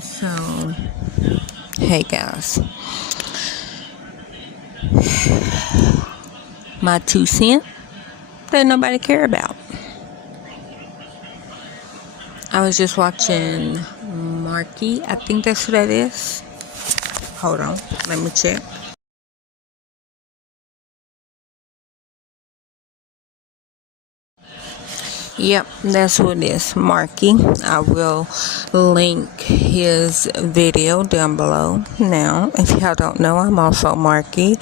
So, hey guys. My 2 cents that nobody care about. I was just watching Marky. I think that's who that is. Hold on. Let me check. Yep, that's who it is, Marky. I will link his video down below. Now, if y'all don't know, I'm also Marky,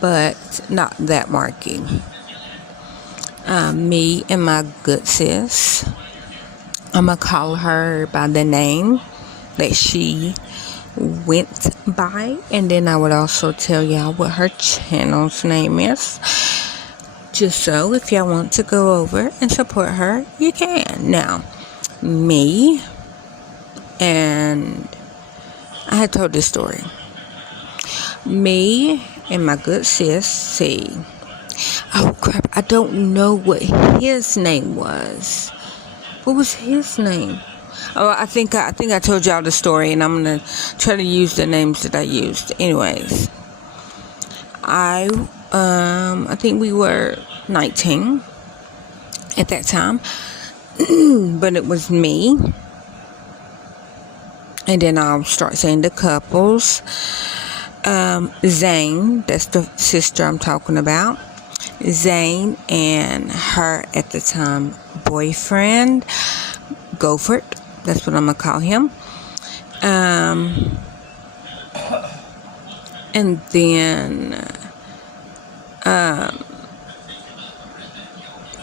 but not that Marky. Me and my good sis, I'm gonna call her by the name that she went by, and then I would also tell y'all what her channel's name is. Just so if y'all want to go over and support her, you can. Now, me, and I had told this story. Me and my good sis, see. Oh crap, I don't know what his name was. What was his name? Oh, I think I told y'all the story, and I'm gonna try to use the names that I used. Anyways, I think we were 19 at that time, but it was me. And then I'll start saying the couples. Zane, that's the sister I'm talking about. Zane and her at the time boyfriend, Gopher. That's what I'm gonna call him. And then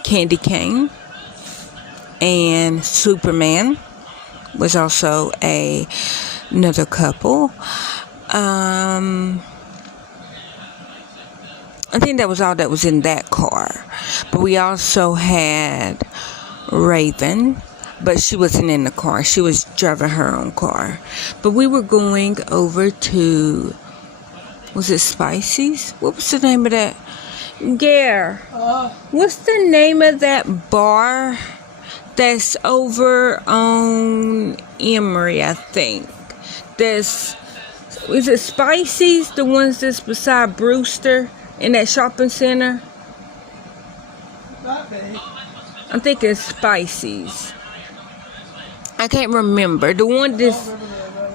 Candy Cane and Superman was also another couple. I think that was all that was in that car. But we also had Raven, but she wasn't in the car. She was driving her own car. But we were going over to, was it Spicy's? What was the name of that? Gare. What's the name of that bar that's over on Emory, I think? Is it Spicy's? The ones that's beside Brewster in that shopping center? I'm thinking Spicy's. I can't remember. The one that's...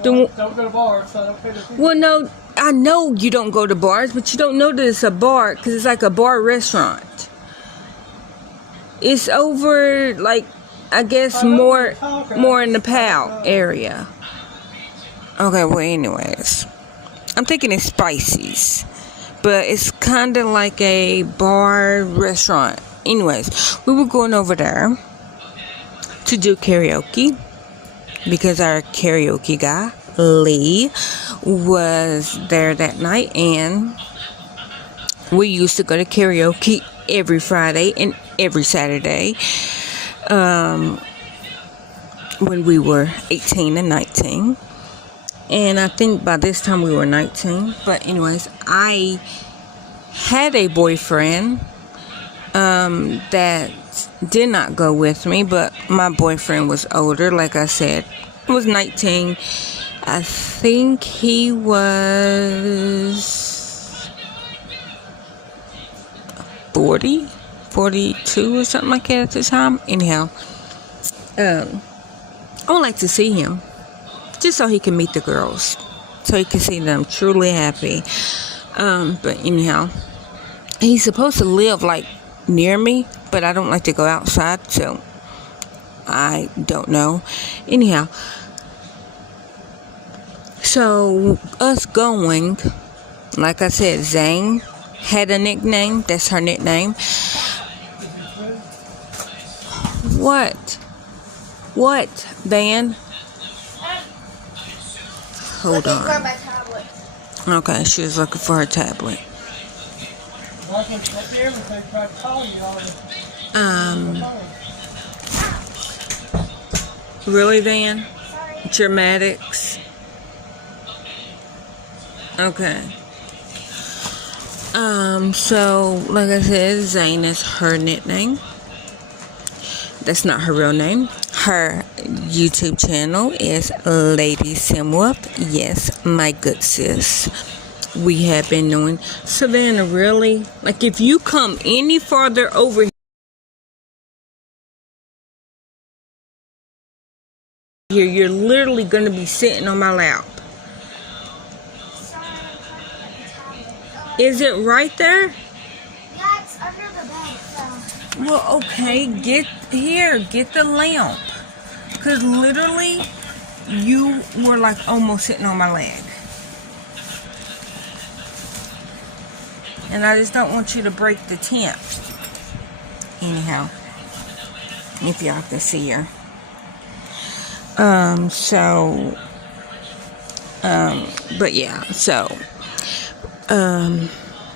Don't go to bars, so I don't pay the fee. Well, no, I know you don't go to bars, but you don't know that it's a bar because it's like a bar restaurant. It's over, like, I guess more in the Powell area. Okay, well, anyways. I'm thinking it's Spicy's. But it's kind of like a bar restaurant. Anyways, we were going over there to do karaoke because our karaoke guy, Lee, was there that night. And we used to go to karaoke every Friday and every Saturday when we were 18 and 19. And I think by this time we were 19. But anyways, I had a boyfriend that did not go with me. But my boyfriend was older. Like I said, he was 19. I think he was 40, 42 or something like that at the time. Anyhow, I would like to see him. Just so he can meet the girls. So he can see them truly happy. But anyhow, he's supposed to live like near me, but I don't like to go outside, so I don't know. Anyhow, so us going, like I said, Zane had a nickname. That's her nickname. What, Van? Hold on. For my tablet. Okay, she was looking for her tablet. Really, Van? Dramatics. Okay. So, like I said, Zane is her nickname. That's not her real name. Her YouTube channel is Lady Simworth. Yes, my good sis. We have been knowing. Savannah, really? Like, if you come any farther over here, you're literally going to be sitting on my lap. Is it right there? Yeah, it's under the bed, so. Well, okay, get the lamp. Because literally, you were like almost sitting on my leg. And I just don't want you to break the tent. Anyhow, if y'all can see her. But yeah, so,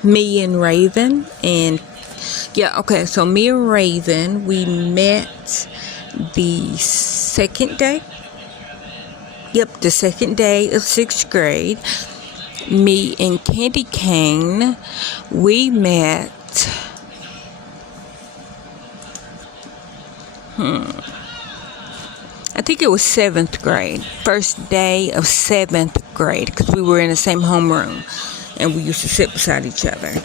me and Raven, and yeah, okay, so me and Raven, we met the second day. Yep, the second day of 6th grade. Me and Candy Cane, we met, I think it was 7th grade. First day of 7th grade, because we were in the same homeroom, and we used to sit beside each other.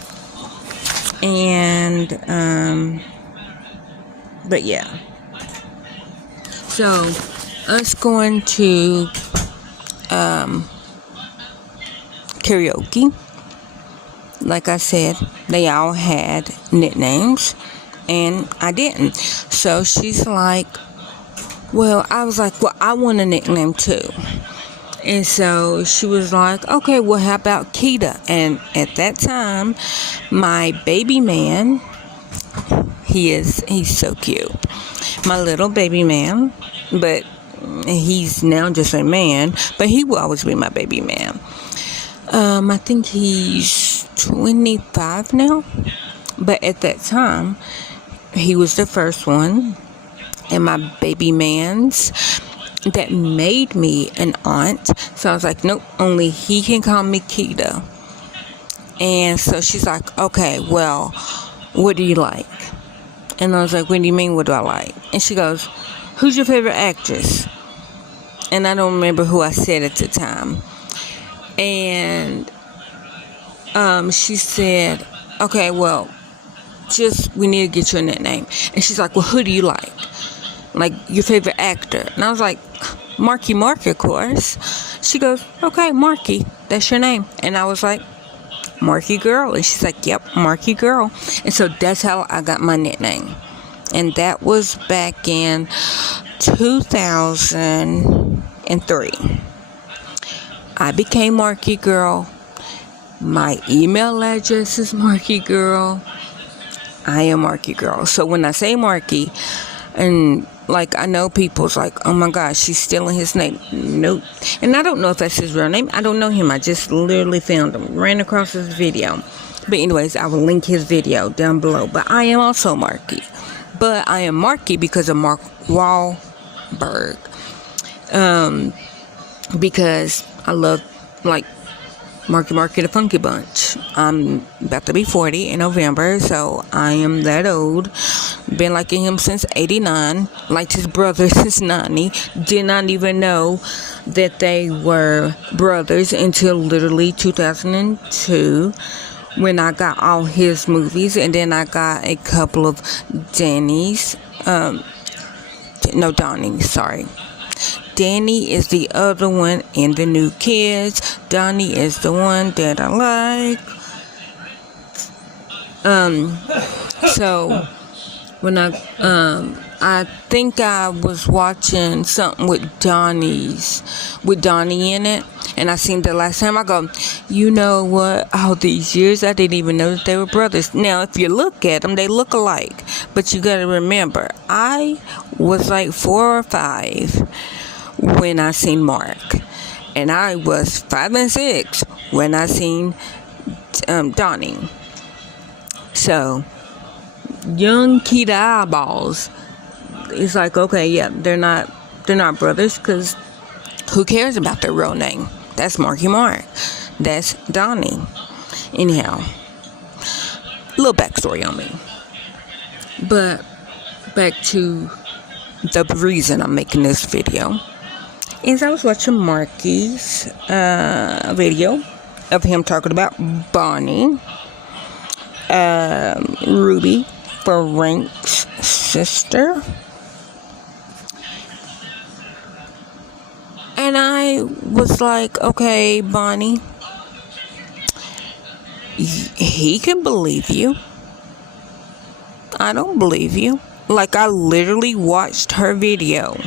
And, but yeah. So, us going to, karaoke. Like I said, they all had nicknames, and I didn't. So she's like, well, I was like, well, I want a nickname too. And so she was like, okay, well, how about Keita? And at that time, my baby man, he's so cute. My little baby man, but he's now just a man, but he will always be my baby man. I think he's 25 now, but at that time, he was the first one, and my baby man's that made me an aunt. So I was like, nope, only he can call me Keita. And so she's like, okay, well, what do you like? And I was like, what do you mean, what do I like? And she goes, who's your favorite actress? And I don't remember who I said at the time. And she said, okay, well, we need to get you a nickname. And she's like, well, who do you like? Like, your favorite actor? And I was like, Marky Mark, of course. She goes, okay, Marky, that's your name. And I was like, Marky Girl. And she's like, yep, Marky Girl. And so that's how I got my nickname. And that was back in 2003. I became Marky Girl. My email address is Marky Girl. I am Marky Girl. So when I say Marky, and like, I know people's like, oh my gosh, she's stealing his name. Nope. And I don't know if that's his real name. I don't know him. I just literally found him, ran across his video. But anyways, I will link his video down below. But I am also Marky. But I am Marky because of Mark Wahlberg. Because I love, like, Marky the Funky Bunch. I'm about to be 40 in November, so I am that old. Been liking him since 89. Liked his brother since 90. Did not even know that they were brothers until literally 2002, when I got all his movies. And then I got a couple of Donnie's, sorry. Danny is the other one in the New Kids. Donnie is the one that I like. So when I think I was watching something with Donnie in it, and I seen the last time. I go, you know what? All these years I didn't even know that they were brothers. Now, if you look at them, they look alike, but you got to remember, I was like 4 or 5 when I seen Mark, and I was 5 and 6 when I seen Donnie. So young Keita eyeballs, it's like, okay, yeah, they're not brothers, because who cares about their real name? That's Marky Mark. That's Donnie. Anyhow, little backstory on me. But back to the reason I'm making this video is I was watching Markie's video of him talking about Bonnie, Ruby Frank's sister. And I was like, okay, Bonnie, he can believe you. I don't believe you. Like, I literally watched her video.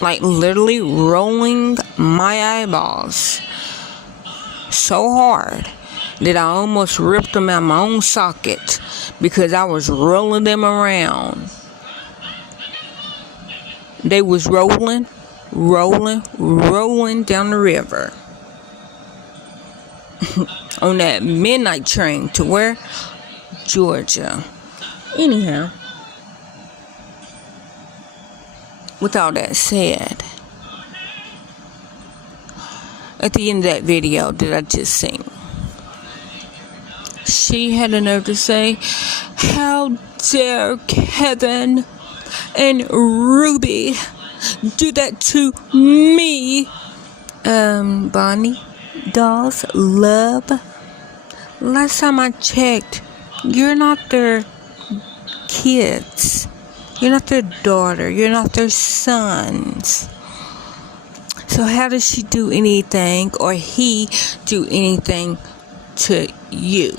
Like, literally rolling my eyeballs so hard that I almost ripped them out my own socket because I was rolling them around. They was rolling down the river on that midnight train to where? Georgia. Anyhow, with all that said, at the end of that video that I just seen, she had a nerve to say, how dare Kevin and Ruby do that to me? Bonnie, dolls, love, last time I checked, you're not their kids. You're not their daughter. You're not their sons. So how does she do anything, or he do anything to you?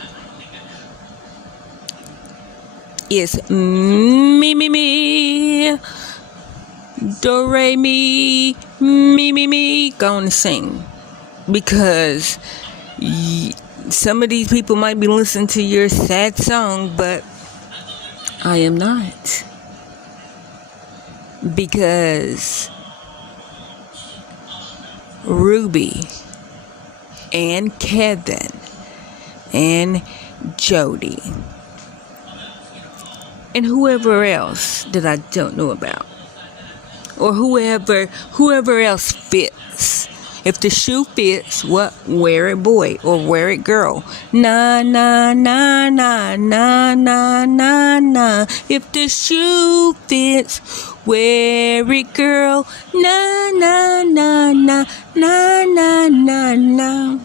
It's me. Do, re, me. Going to sing. Because some of these people might be listening to your sad song, but I am not. Because Ruby and Kevin and Jody and whoever else that I don't know about, or whoever else fits. If the shoe fits, what? Wear it, boy, or wear it, girl. Na na na na na na na na. If the shoe fits, wear it, girl. Na na na na na na na na.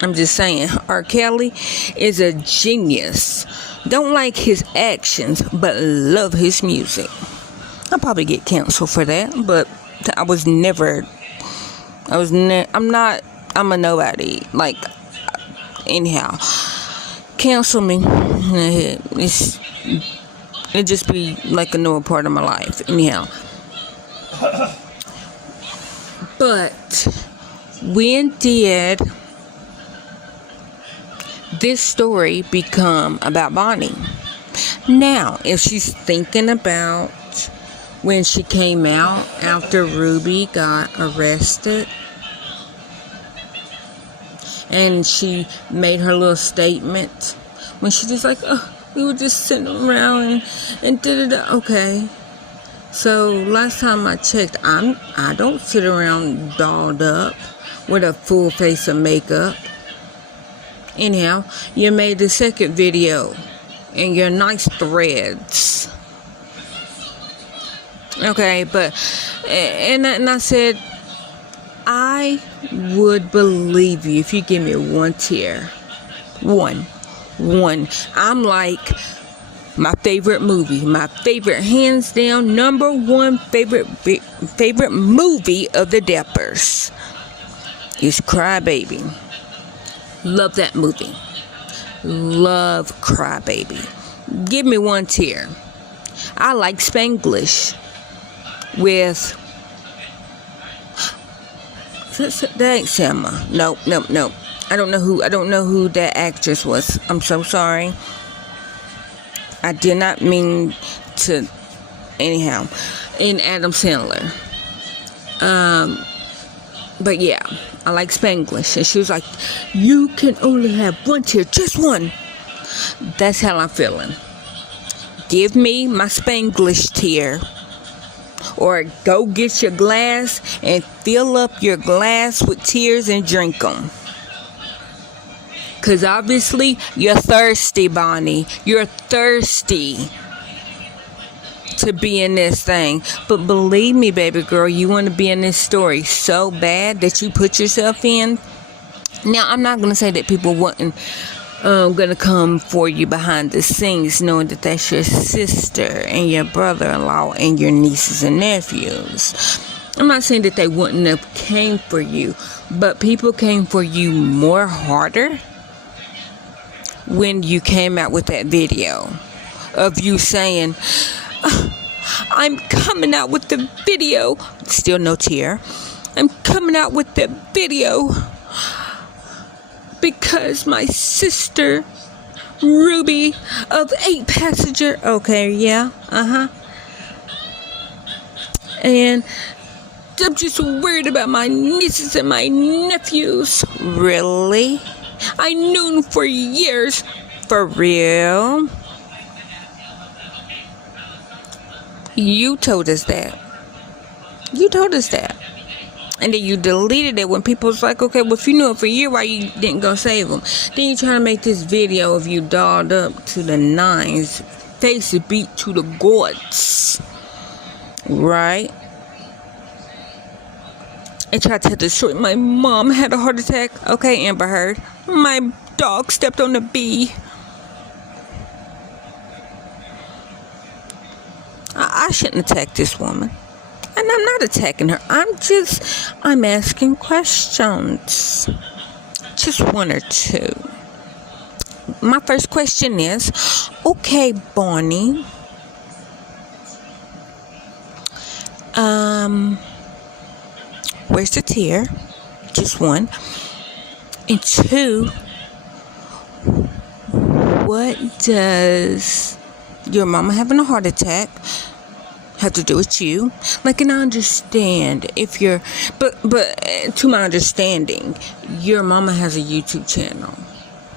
I'm just saying, R. Kelly is a genius. Don't like his actions, but love his music. I'll probably get canceled for that, but I'm a nobody. Like, anyhow, cancel me. It just be like a normal part of my life. Anyhow, but when did this story become about Bonnie? Now, if she's thinking about when she came out after Ruby got arrested and she made her little statement when she just like, oh, we were just sitting around and da-da-da. Okay, so last time I checked, I don't sit around dolled up with a full face of makeup. Anyhow, you made the second video in your nice threads. Okay, but, and I said, I would believe you if you give me one tear. One. I'm like, my favorite movie, my favorite, hands down, number one favorite movie of the Deppers is Cry Baby. Love that movie. Love Cry Baby. Give me one tear. I like Spanglish with that ain't Selma. No. I don't know who that actress was. I'm so sorry. I did not mean to. Anyhow, in Adam Sandler. But yeah, I like Spanglish, and she was like, "You can only have one tear, just one." That's how I'm feeling. Give me my Spanglish tear. Or go get your glass and fill up your glass with tears and drink them. Because obviously, you're thirsty, Bonnie. You're thirsty. to be in this thing. But believe me, baby girl, you want to be in this story so bad that you put yourself in. Now, I'm not going to say that people wasn't going to come for you behind the scenes, knowing that that's your sister and your brother-in-law and your nieces and nephews. I'm not saying that they wouldn't have came for you, but people came for you more harder when you came out with that video of you saying, I'm coming out with the video. Still no tear. I'm coming out with the video because my sister, Ruby of 8 Passenger. Okay, yeah, And I'm just worried about my nieces and my nephews. Really? I knew them for years. For real? You told us that. You told us that. And then you deleted it when people was like, okay, well, if you knew it for a year, why you didn't go save them? Then you try to make this video of you dolled up to the nines, face beat to the gods. Right? And try to tell the story. My mom had a heart attack. Okay, Amber Heard. My dog stepped on a bee. I shouldn't attack this woman. And I'm not attacking her. I'm asking questions. Just one or two. My first question is, okay, Bonnie. Where's the tear? Just one. And two, what does your mama having a heart attack have to do with you? Like, and I understand if you're, but to my understanding, your mama has a YouTube channel.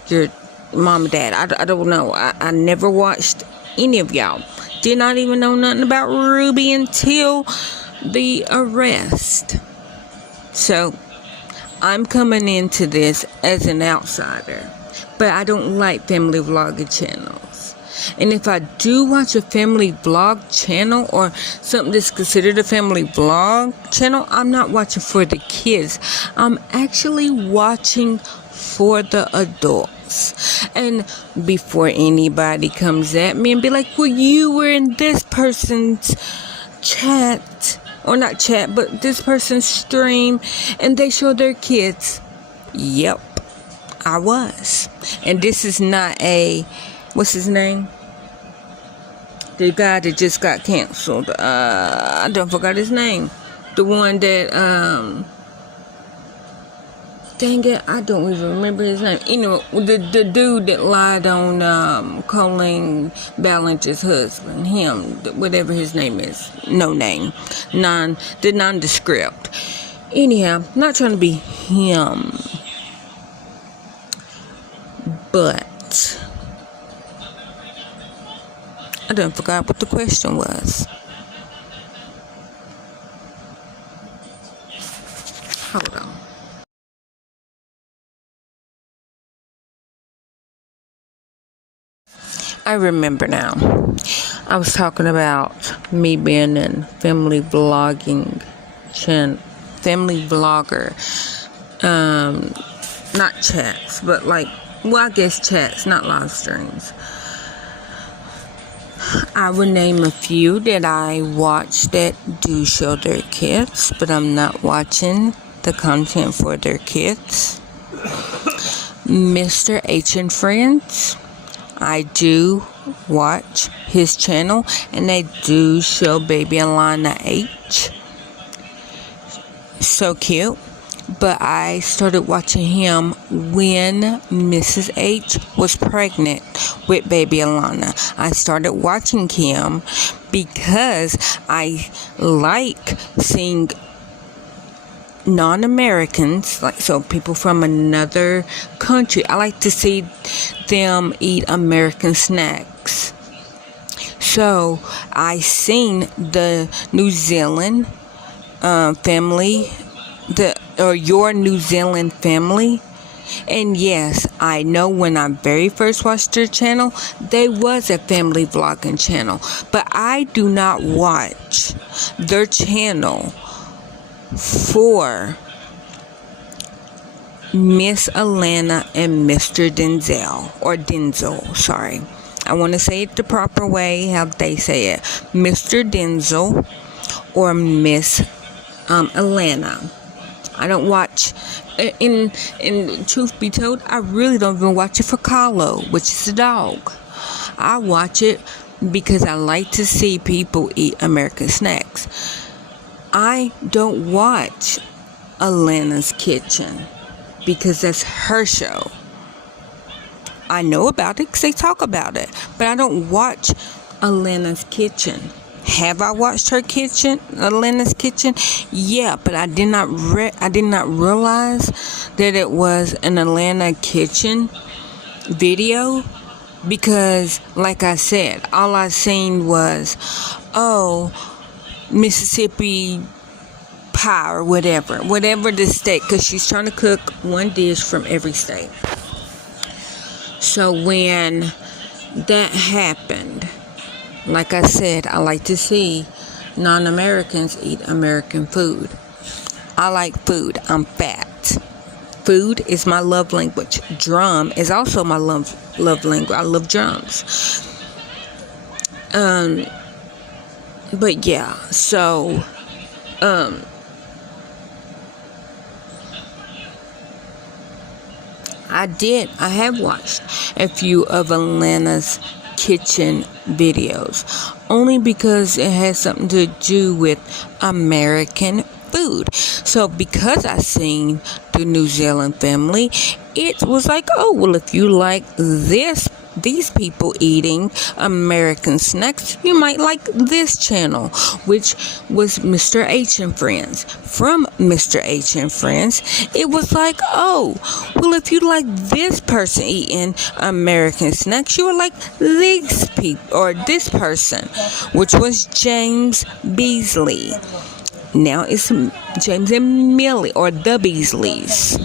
Your mom and dad. I don't know. I never watched any of y'all. Did not even know nothing about Ruby until the arrest. So, I'm coming into this as an outsider. But I don't like family vlogging channels. And if I do watch a family vlog channel or something that's considered a family vlog channel, I'm not watching for the kids. I'm actually watching for the adults. And before anybody comes at me and be like, well, you were in this person's chat, or not chat, but this person's stream, and they show their kids. Yep, I was. And this is not a, what's his name? The guy that just got canceled. I don't forgot his name. The one that, dang it, I don't even remember his name. You know, the dude that lied on Colleen Ballinger's husband. Him, whatever his name is. No name. The nondescript. Anyhow, not trying to be him. But I done forgot what the question was. Hold on. I remember now. I was talking about me being in family vlogging channel, family vlogger. Not chats, but like, well, I guess chats, not live streams. I would name a few that I watch that do show their kids, but I'm not watching the content for their kids. Mr. H and Friends. I do watch his channel, and they do show baby Alana H. So cute. But I started watching him when Mrs. H was pregnant with baby Alana. I started watching him because I like seeing non-Americans, like, so people from another country. I like to see them eat American snacks. So I seen the New Zealand family, your New Zealand family And yes, I know when I very first watched their channel, they was a family vlogging channel. But I do not watch their channel for Miss Alana and Mr. Denzel, sorry. I want to say it the proper way, how they say it. Mr. Denzel or Miss Alana. I don't watch, in truth be told, I really don't even watch it for Carlo, which is the dog. I watch it because I like to see people eat American snacks. I don't watch Alana's Kitchen because that's her show. I know about it because they talk about it, but I don't watch Alana's Kitchen. Have I watched her kitchen, Alana's Kitchen? Yeah, but I did not realize that it was an Alana Kitchen video because, like I said, all I seen was, Mississippi pie or whatever the state, because she's trying to cook one dish from every state. So when that happened, like I said, I like to see non-Americans eat American food. I like food. I'm fat. Food is my love language. Drum is also my love language. I love drums. But yeah, so I have watched a few of Alana's Kitchen videos, only because it has something to do with American food. So because I seen the New Zealand family, it was like, oh, well, if you like these people eating American snacks, you might like this channel, which was Mr. H and Friends. From Mr. H and Friends, it was like, oh, well, if you like this person eating American snacks, you would like these people or this person, which was James Beasley. Now it's James and Millie, or the Beasleys.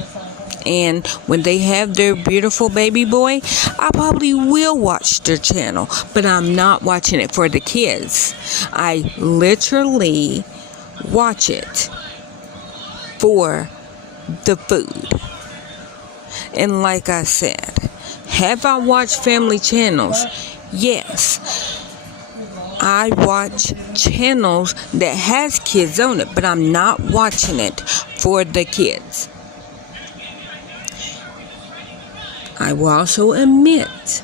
And when they have their beautiful baby boy, I probably will watch their channel, but I'm not watching it for the kids. I literally watch it for the food. And like I said, have I watched family channels? Yes. I watch channels that has kids on it, but I'm not watching it for the kids. I will also admit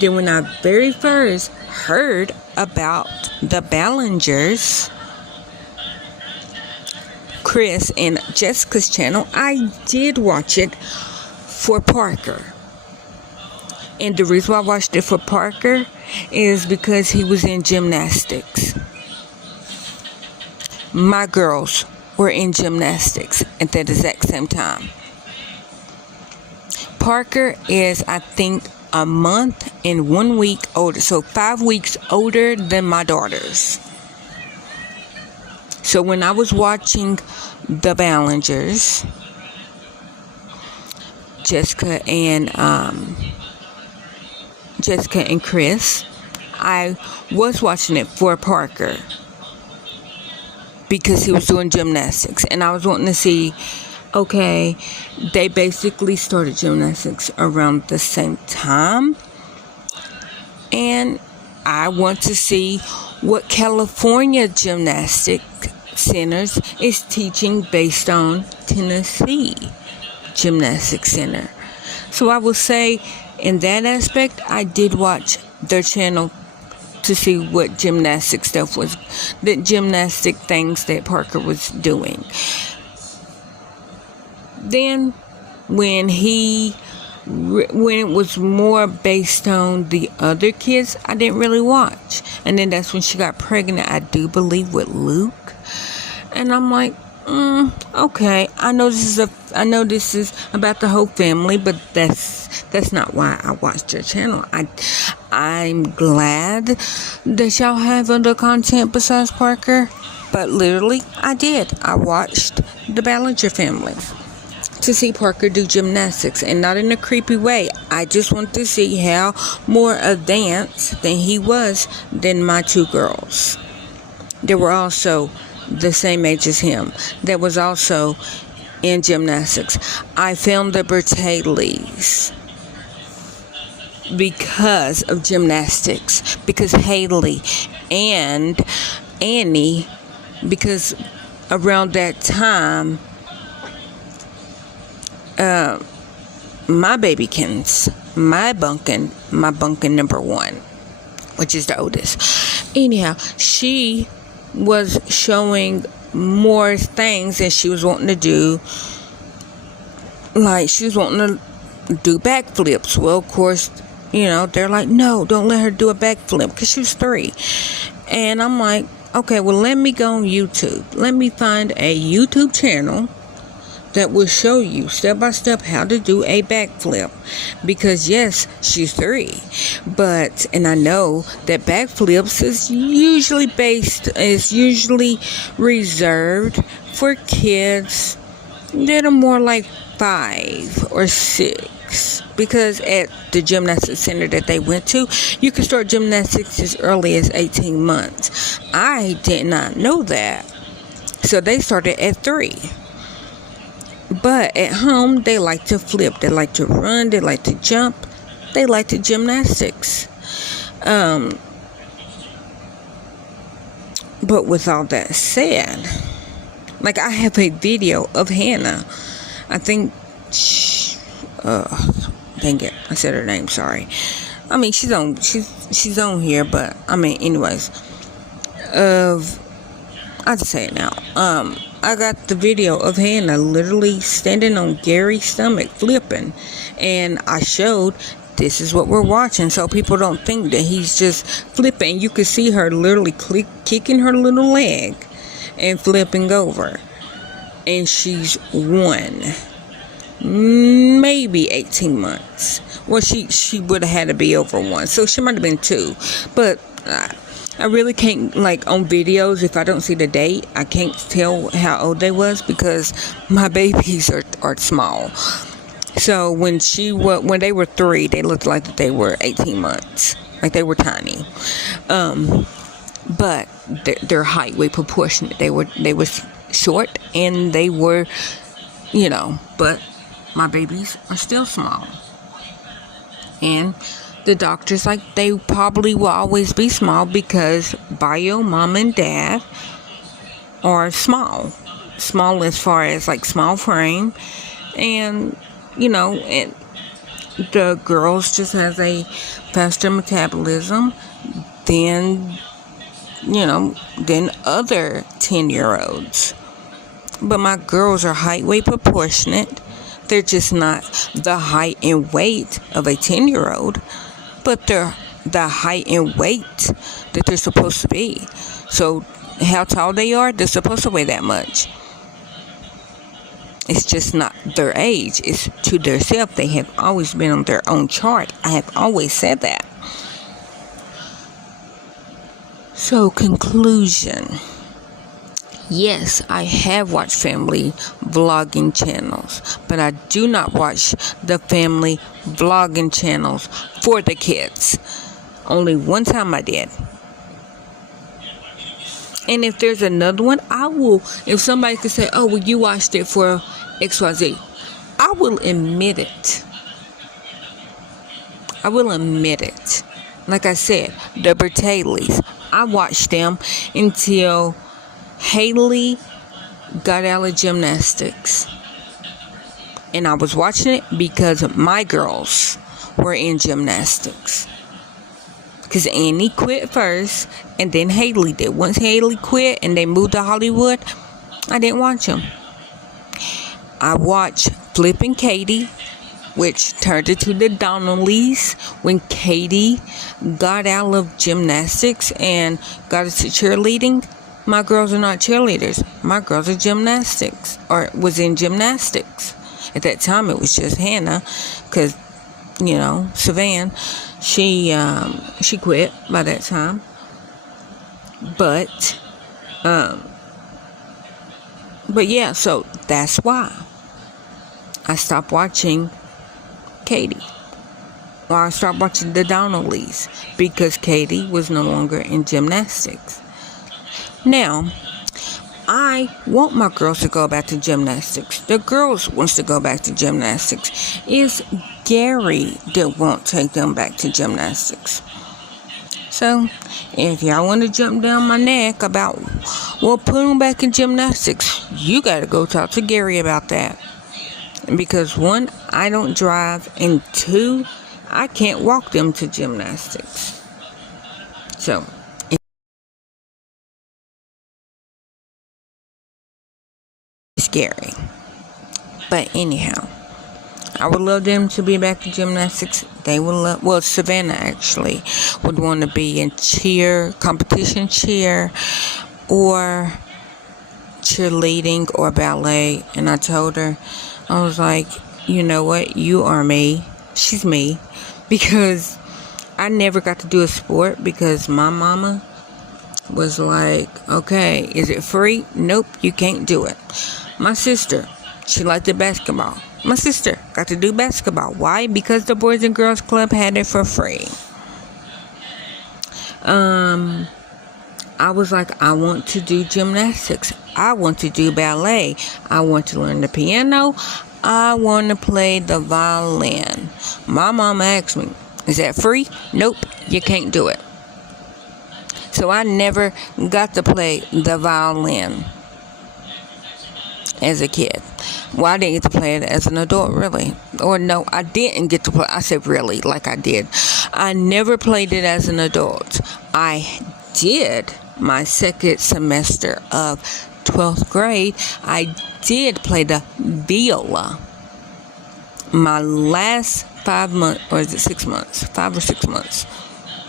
that when I very first heard about the Ballingers, Chris and Jessica's channel, I did watch it for Parker. And the reason why I watched it for Parker is because he was in gymnastics. My girls were in gymnastics at that exact same time. Parker is, I think, a month and 1 week older, so 5 weeks older than my daughters. So when I was watching the Ballingers, Jessica and Chris, I was watching it for Parker because he was doing gymnastics, and I was wanting to see, okay, they basically started gymnastics around the same time, and I want to see what California Gymnastic Centers is teaching based on Tennessee Gymnastics Center. So I will say, in that aspect, I did watch their channel to see what gymnastic stuff was, the gymnastic things that Parker was doing. Then when it was more based on the other kids, I didn't really watch. And then that's when she got pregnant, I do believe, with Luke. And I'm like, okay, I know this is about the whole family, but that's not why I watched your channel. I'm glad that y'all have other content besides Parker, but literally I did. I watched the Ballinger family. to see Parker do gymnastics, and not in a creepy way. I just want to see how more advanced than he was than my two girls. They were also the same age as him. That was also in gymnastics. I filmed the Bertaleys because of gymnastics, because Haley and Annie, because around that time, my babykins, my bunkin number 1, which is the oldest. Anyhow, she was showing more things that she was wanting to do. Like, she was wanting to do backflips. Well, of course, they're like, no, don't let her do a backflip, because she was 3. And I'm like, okay, well, let me go on YouTube. Let me find a YouTube channel that will show you step by step how to do a backflip. Because yes, she's 3, and I know that backflips is usually reserved for kids that are more like 5 or 6. Because at the gymnastics center that they went to, you can start gymnastics as early as 18 months. I did not know that. So they started at 3. But at home, they like to flip. They like to run. They like to jump. They like to gymnastics. But with all that said, like, I have a video of Hannah. I think, dang it, I said her name, sorry. I mean, she's on here, but, anyways, I'll just say it now. I got the video of Hannah literally standing on Gary's stomach, flipping, and I showed, this is what we're watching, so people don't think that he's just flipping. You can see her literally kicking her little leg and flipping over, and she's 1, maybe 18 months. Well, she would have had to be over 1, so she might have been 2, but I really can't, like, on videos, if I don't see the date, I can't tell how old they was, because my babies are small. So when they were 3, they looked like they were 18 months, like they were tiny. But their height was proportionate. They were short, and they were, but my babies are still small. And the doctor's like, they probably will always be small, because bio mom and dad are small as far as like small frame, and and the girls just has a faster metabolism than other 10-year-olds. But my girls are height weight proportionate. They're just not the height and weight of a 10-year-old, but they're the height and weight that they're supposed to be. So how tall they are, they're supposed to weigh that much. It's just not their age. It's to their self. They have always been on their own chart. I have always said that. So, conclusion. Yes, I have watched family vlogging channels, but I do not watch the family vlogging channels for the kids. Only one time I did. And if there's another one, I will, if somebody could say, oh, well, you watched it for XYZ, I will admit it. I will admit it. Like I said, the Bertaleys, I watched them until Haley got out of gymnastics. And I was watching it because my girls were in gymnastics. Because Annie quit first, and then Haley did. Once Haley quit and they moved to Hollywood, I didn't watch them. I watched Flippin' Katie, which turned into the Donnellys. When Katie got out of gymnastics and got into cheerleading, my girls are not cheerleaders. My girls are gymnastics, or was in gymnastics. At that time, it was just Hannah, because, Savannah, she quit by that time. But yeah, so that's why. I stopped watching Katie. Well, I stopped watching the Donnellys because Katie was no longer in gymnastics. Now, I want my girls to go back to gymnastics. The girls wants to go back to gymnastics. It's Gary that won't take them back to gymnastics. So, if y'all want to jump down my neck about, well, put them back in gymnastics, you got to go talk to Gary about that. Because 1, I don't drive, and 2, I can't walk them to gymnastics. So, it's scary. But anyhow, I would love them to be back to gymnastics. They would love, well, Savannah actually would want to be in cheer, competition cheer, or cheerleading or ballet. And I told her, I was like, you know what? You are me. She's me. Because I never got to do a sport because my mama was like, okay, is it free? Nope, you can't do it. My sister, she liked the basketball. My sister got to do basketball. Why? Because the Boys and Girls Club had it for free. I was like, I want to do gymnastics. I want to do ballet. I want to learn the piano. I want to play the violin. My mama asked me, is that free? Nope, you can't do it. So I never got to play the violin as a kid. Well, I didn't get to play it as an adult, really. Or no, I didn't get to play. I said really, like I did. I never played it as an adult. I did my second semester of 12th grade. I did play the viola. My last 5 months, or is it 6 months? 5 or 6 months.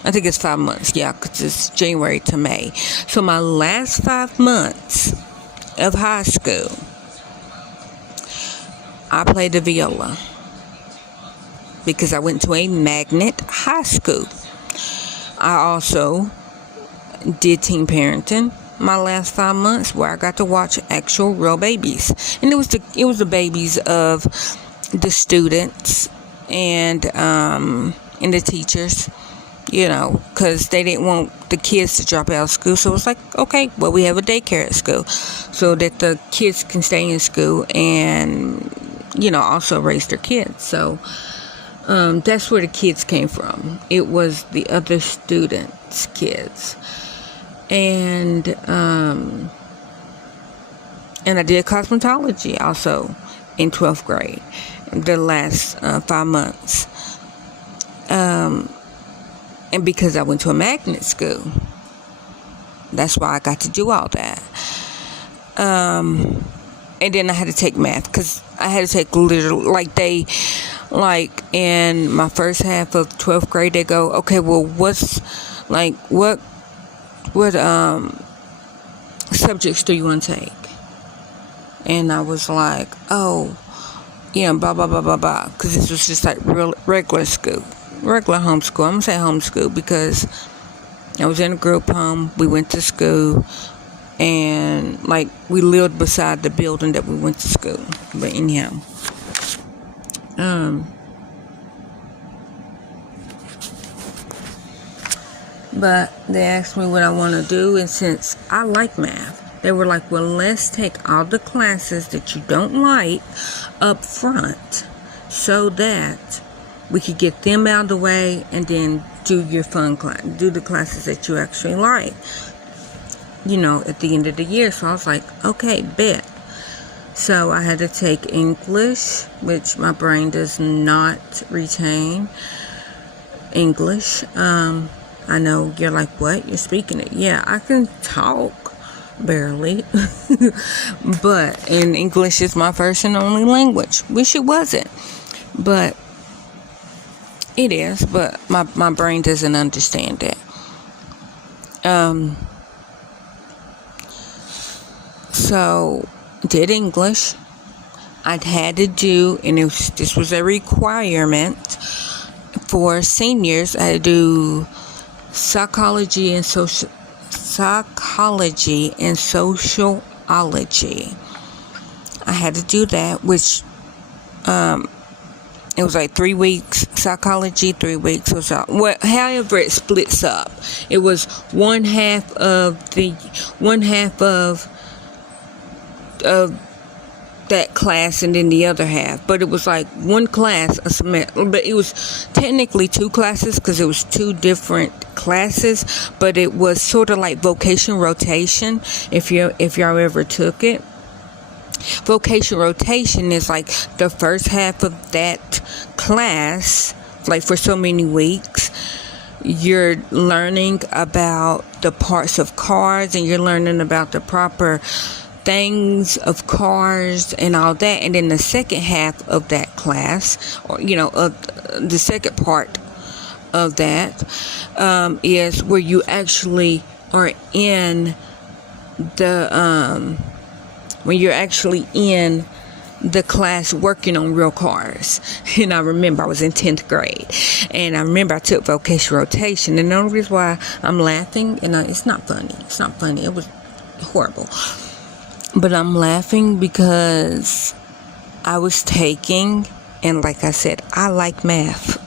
I think it's 5 months, yeah, because it's January to May. So my last 5 months of high school, I played the viola because I went to a magnet high school. I also did teen parenting my last 5 months, where I got to watch actual real babies, and it was the babies of the students and the teachers, you know, because they didn't want the kids to drop out of school. So it's like, okay, well, we have a daycare at school so that the kids can stay in school and, you know, also raise their kids. So that's where the kids came from. It was the other students' kids. And I did cosmetology also in 12th grade, the last 5 months. And because I went to a magnet school, that's why I got to do all that. And then I had to take math, because I had to take literally, like in my first half of 12th grade, they go, okay, well, what subjects do you want to take? And I was like, oh, yeah, blah, blah, blah, blah, blah. Because this was just like regular school. Regular homeschool. I'm going to say homeschool because I was in a group home. We went to school. And, like, we lived beside the building that we went to school. But anyhow. But they asked me what I want to do. And since I like math, they were like, well, let's take all the classes that you don't like up front so that we could get them out of the way and then do your fun class, do the classes that you actually like, you know, at the end of the year. So I was like, okay, bet. So I had to take English, which my brain does not retain English. I know you're like, what? You're speaking it. Yeah, I can talk, barely. But, and English is my first and only language. Wish it wasn't. But it is, but my brain doesn't understand it. So, did English. I'd had to do, and this was a requirement for seniors. I had to do psychology and sociology. I had to do that, which it was like 3 weeks psychology, 3 weeks was however it splits up. It was one half of that class and then the other half, but it was like one class a semester, but it was technically 2 classes because it was 2 different classes, but it was sort of like vocation rotation if y'all ever took it. Vocation rotation is like the first half of that class, like for so many weeks, you're learning about the parts of cars and you're learning about the proper things of cars and all that. And then the second half of that class, or the second part of that, is where you actually are in the when you're actually in the class working on real cars. And I remember I was in 10th grade, and I remember I took vocation rotation, and the only reason why I'm laughing, and it's not funny, it was horrible, but I'm laughing because I was taking, and like I said, I like math,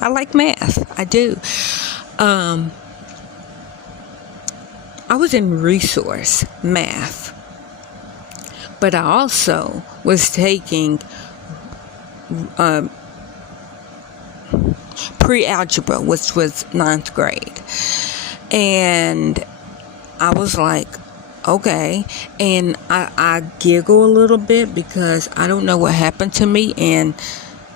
I do. I was in resource math, but I also was taking pre-algebra, which was 9th grade. And I was like, okay. And I giggle a little bit because I don't know what happened to me in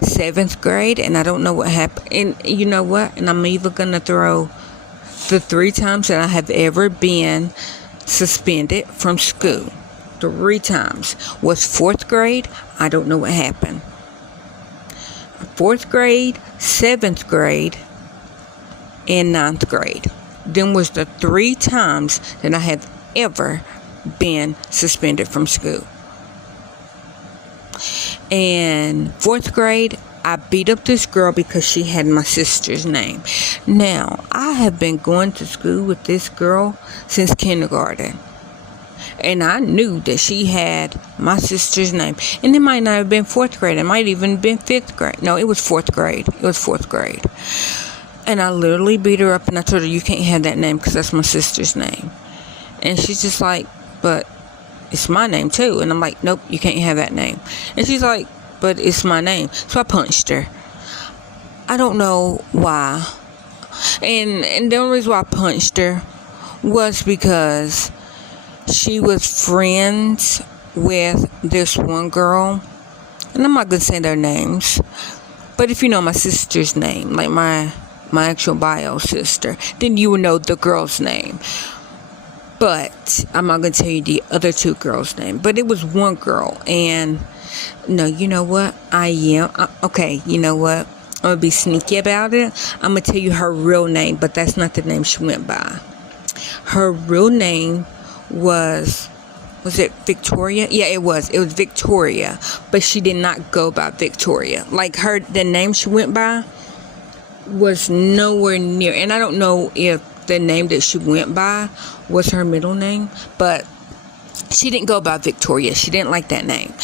7th grade. And I don't know what happened. And you know what? And I'm even going to throw the 3 times that I have ever been suspended from school. 3 times was 4th grade. I don't know what happened. 4th grade, 7th grade, and 9th grade. Then was the 3 times that I have ever been suspended from school. And 4th grade, I beat up this girl because she had my sister's name. Now, I have been going to school with this girl since kindergarten. And I knew that she had my sister's name. And it might not have been 4th grade. It might even have been 5th grade. No, it was 4th grade. It was 4th grade. And I literally beat her up and I told her, you can't have that name because that's my sister's name. And she's just like, but it's my name too. And I'm like, nope, you can't have that name. And she's like, but it's my name. So I punched her. I don't know why. And the only reason why I punched her was because she was friends with this one girl, and I'm not gonna say their names, but if you know my sister's name, like my actual bio sister, then you would know the girl's name. But I'm not gonna tell you the other 2 girls' name. But it was one girl, and no, you know what? Okay, you know what? I'm gonna be sneaky about it. I'm gonna tell you her real name, but that's not the name she went by. Her real name was it Victoria? Yeah, it was Victoria, but she did not go by Victoria. Like the name she went by was nowhere near, and I don't know if the name that she went by was her middle name, but she didn't go by Victoria. She didn't like that name,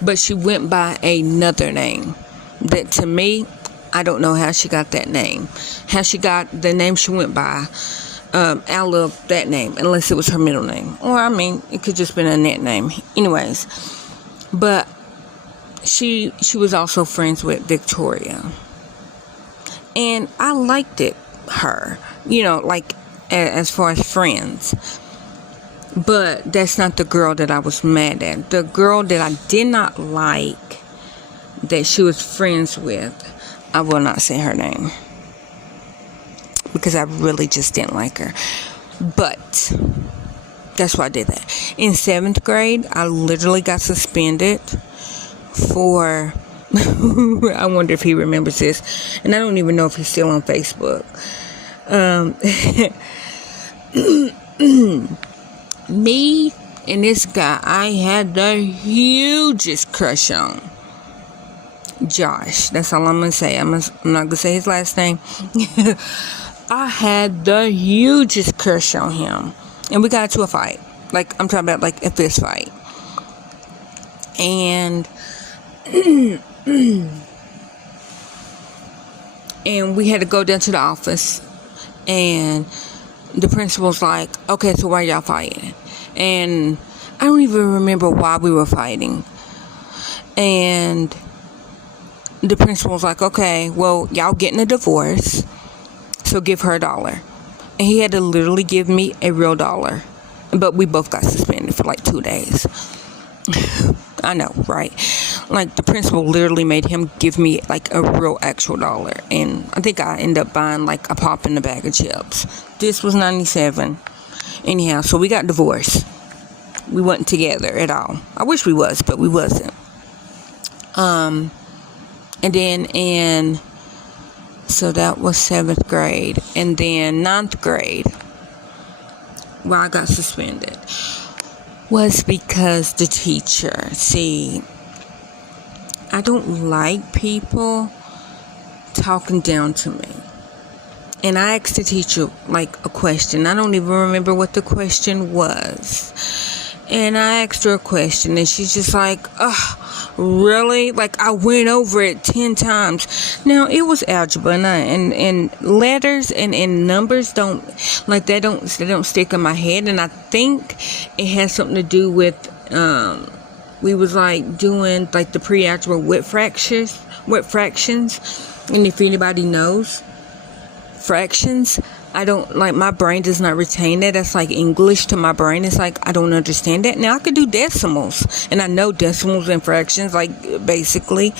but she went by another name that, to me, I don't know how she got that name, how she got the name she went by out of that name, unless it was her middle name, or I mean, it could just been a net name. Anyways, but she was also friends with Victoria, and I liked her, like as far as friends. But that's not the girl that I was mad at. The girl that I did not like, that she was friends with, I will not say her name, because I really just didn't like her. But that's why I did that. In 7th grade, I literally got suspended for I wonder if he remembers this, and I don't even know if he's still on Facebook. Me and this guy I had the hugest crush on. Josh. That's all I'm going to say. I'm not going to say his last name. I had the hugest crush on him. And we got into a fight. Like, I'm talking about like a fist fight. And And we had to go down to the office, and the principal's like, okay, so why y'all fighting? And I don't even remember why we were fighting. And the principal's like, okay, well, y'all getting a divorce, so give her $1. And he had to literally give me a real $1. But we both got suspended for like 2 days. I know, right? Like, the principal literally made him give me like a real actual $1. And I think I ended up buying like a pop in a bag of chips. This was 97. Anyhow, so we got divorced. We wasn't together at all. I wish we was, but we wasn't. And then so that was 7th grade. And then 9th grade, why I got suspended was because the teacher, see, I don't like people talking down to me. And I asked the teacher, like, a question. I don't even remember what the question was. And I asked her a question, and she's just like, really? Like, I went over it 10 times. Now, it was algebra, and letters and numbers don't stick in my head. And I think it has something to do with, we was like doing like the pre-algebra with fractions. And if anybody knows fractions, I don't, like, my brain does not retain that. That's like English to my brain. It's like, I don't understand that. Now I could do decimals, and I know decimals and fractions, like, basically.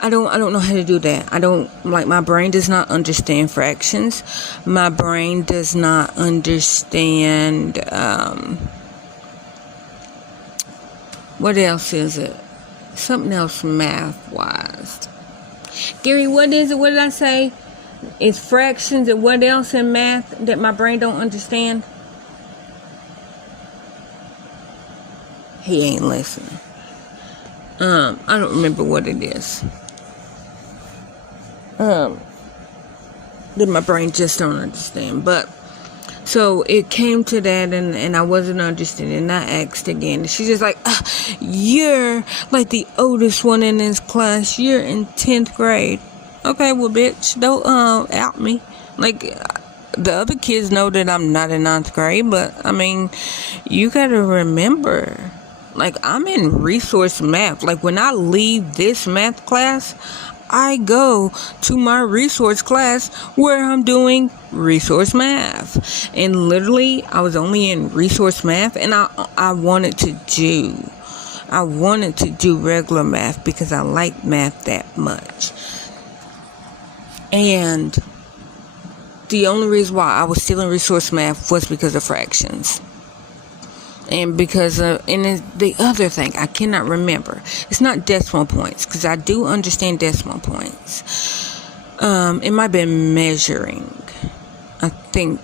I don't know how to do that. I don't, like, my brain does not understand fractions. My brain does not understand, what else is it? Something else math-wise. Gary, what is it? What did I say? It's fractions and what else in math that my brain don't understand? He ain't listening. I don't remember what it is. That my brain just don't understand. But so it came to that, and I wasn't understanding. And I asked again. And she's just like, you're like the oldest one in this class. You're in 10th grade. Okay, well, bitch, don't out me. Like, the other kids know that I'm not in 9th grade, but, I mean, you gotta remember, like, I'm in resource math. Like, when I leave this math class, I go to my resource class where I'm doing resource math. And literally, I was only in resource math, and I wanted to do regular math because I like math that much. And the only reason why I was still in resource math was because of fractions. And because of, and the other thing, I cannot remember. It's not decimal points, because I do understand decimal points. It might have been measuring, I think,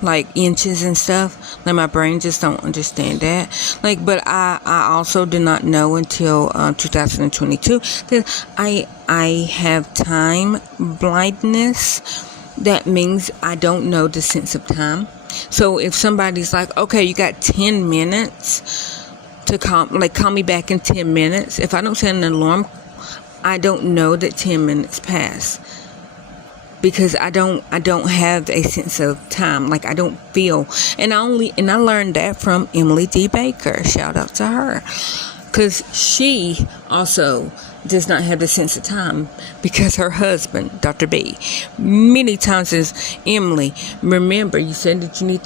like inches and stuff. Like, my brain just don't understand that. Like, but I also did not know until 2022 that I have time blindness. That means I don't know the sense of time. So if somebody's like, okay, you got 10 minutes to call me back in 10 minutes. If I don't set an alarm, I don't know that 10 minutes pass. Because I don't have a sense of time. Like, I don't feel. And I learned that from Emily D. Baker. Shout out to her. Because she also does not have the sense of time, because her husband, Dr. B, many times says, Emily, remember, you said that you need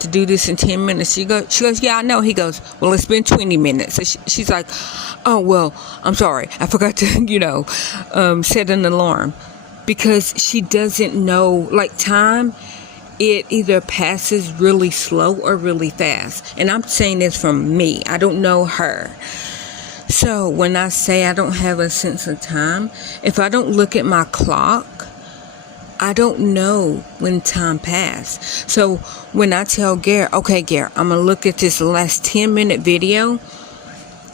to do this in 10 minutes. She goes, yeah, I know. He goes, well, it's been 20 minutes. So she's like, oh, well, I'm sorry. I forgot to, set an alarm. Because she doesn't know, like, time, it either passes really slow or really fast. And I'm saying this from me. I don't know her. So when I say I don't have a sense of time, if I don't look at my clock, I don't know when time passed. So when I tell Gary, okay, Gary, I'm going to look at this last 10-minute video.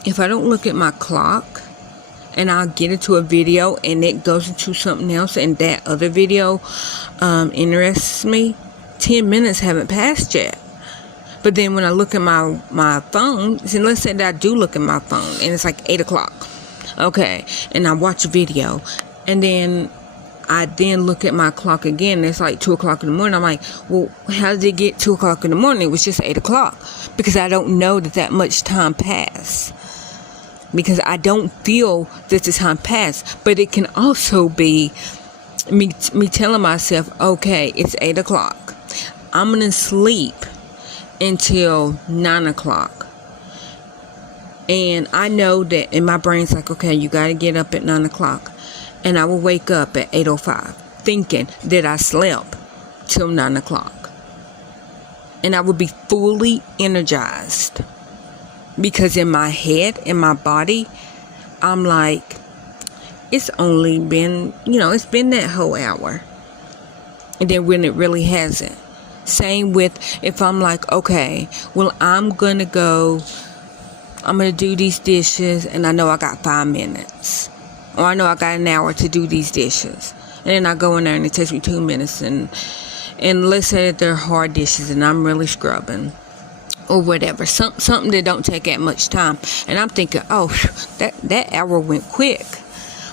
If I don't look at my clock, and I'll get into a video and it goes into something else, and that other video interests me, 10 minutes haven't passed yet. But then when I look at my phone, and let's say that I do look at my phone and it's like 8 o'clock. Okay, and I watch a video, and then I look at my clock again, and it's like 2 o'clock in the morning. I'm like, well, how did it get 2 o'clock in the morning? It was just 8 o'clock, because I don't know that much time passed, because I don't feel that the time passed. But it can also be me telling myself, okay, it's 8 o'clock. I'm going to sleep until 9 o'clock. And I know that in my brain's like, okay, you got to get up at 9 o'clock. And I will wake up at 8:05 thinking that I slept till 9 o'clock. And I would be fully energized. Because in my head, in my body, I'm like, it's only been, it's been that whole hour. And then when it really hasn't. Same with if I'm like, okay, well, I'm going to do these dishes, and I know I got 5 minutes. Or I know I got an hour to do these dishes. And then I go in there and it takes me 2 minutes. And let's say that they're hard dishes and I'm really scrubbing. Or whatever. Something that don't take that much time. And I'm thinking, oh, that hour went quick.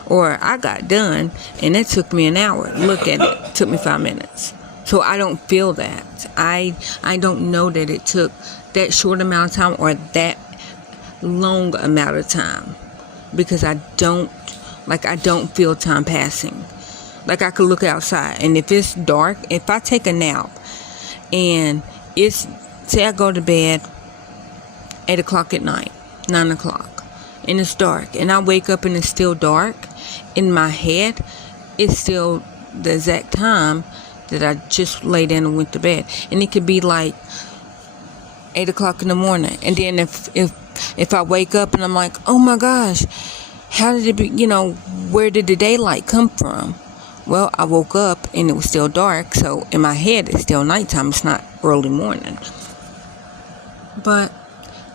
Or I got done and it took me an hour. Look at it. It took me 5 minutes. So I don't feel that. I don't know that it took that short amount of time or that long amount of time. Because I don't feel time passing. Like I could look outside, and if it's dark, if I take a nap and say I go to bed 8 o'clock at night, 9 o'clock, and it's dark, and I wake up and it's still dark, in my head it's still the exact time that I just laid down and went to bed. And it could be like 8 o'clock in the morning, and then if I wake up and I'm like, oh my gosh, how did it be, where did the daylight come from? Well, I woke up and it was still dark, so in my head it's still nighttime, it's not early morning. But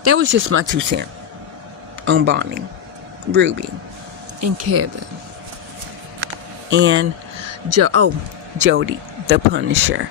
that was just my 2 cents on Bonnie, Ruby, and Kevin, and Jody, the Punisher.